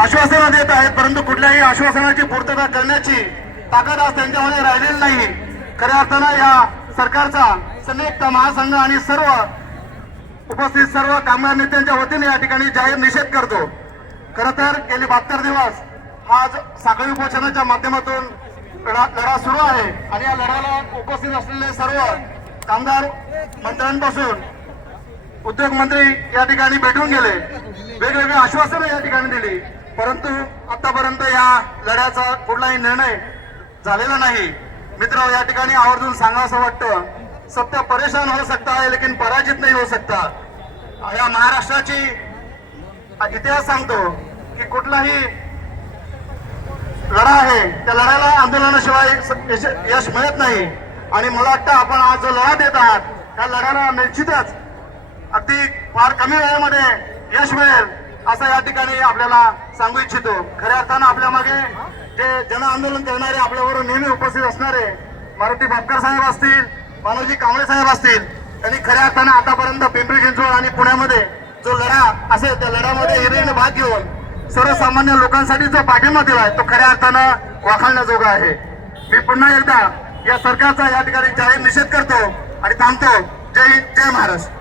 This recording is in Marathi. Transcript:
आश्वासनं देत आहेत परंतु कुठल्याही आश्वासनाची पूर्तता करण्याची ताकद आज त्यांच्यामध्ये राहिलेली नाही. खऱ्या अर्थानं या सरकारचा संयुक्त महासंघ आणि सर्व उपस्थित सर्व कामगार नेत्यांच्या वतीने या ठिकाणी जाहीर निषेध करतो. खर तर गेले बहात्तर दिवस हा आज साखळी उपोषणाच्या माध्यमातून लढा लढा सुरू आहे आणि या लढ्याला उपस्थित असलेले सर्व कामगार मंत्र्यांपासून उद्योग मंत्री या ठिकाणी भेटून गेले. वेगवेगळे आश्वासनं या ठिकाणी दिली. परंतु आतापर्यंत या लढ्याचा कुठलाही निर्णय झालेला नाही. मित्र या ठिकाणी आवर्जून सांगावं वाटतं सत्य परेशान हो सकता है लेकिन पराजित नाही हो सकता या महाराष्ट्राची इतिहास सांगतो की कुठलाही लढा आहे त्या लढ्याला आंदोलनाशिवाय यश यश मिळत नाही. आणि मला वाटतं आपण आज जो लढा देत आहात त्या लढ्याला निश्चितच अगदी फार कमी वेळेमध्ये यश मिळेल असं या ठिकाणी आपल्याला सांगू इच्छितो. खऱ्या अर्थानं आपल्या मागे जे जन आंदोलन करणारे आपल्याबरोबर नेहमी उपस्थित असणारे मारुती बापकर साहेब असतील मानवजी कांबळे साहेब असतील त्यांनी खऱ्या अर्थानं आतापर्यंत पिंपरी चिंचवड आणि पुण्यामध्ये जो लढा असेल त्या लढ्यामध्ये हिरेने भाग घेऊन सर्वसामान्य लोकांसाठी जो पाठिंबा आहे तो खऱ्या अर्थानं वाखाणण्याजोगा आहे. मी पुन्हा एकदा या सरकारचा या ठिकाणी जाहीर निषेध करतो आणि थांबतो. जय हिंद जय महाराष्ट्र.